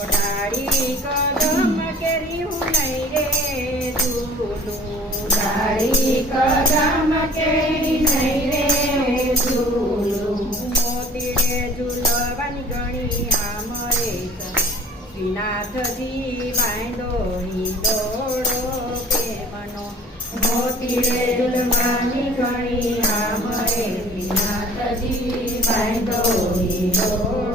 ડાળી કદમ કેરી હું નહીં રે ઝૂલું ડાળી કદમ કેરી નહીં રે ઝૂલું મોતીડે ઝૂલવાની ગણી આમરે શ્રીનાથજી બાંધો હિંડોળો પ્રેમનો મોતીડે ઝૂલવાની ગણી આમરે શ્રીનાથજી બાંધો હિંડોળો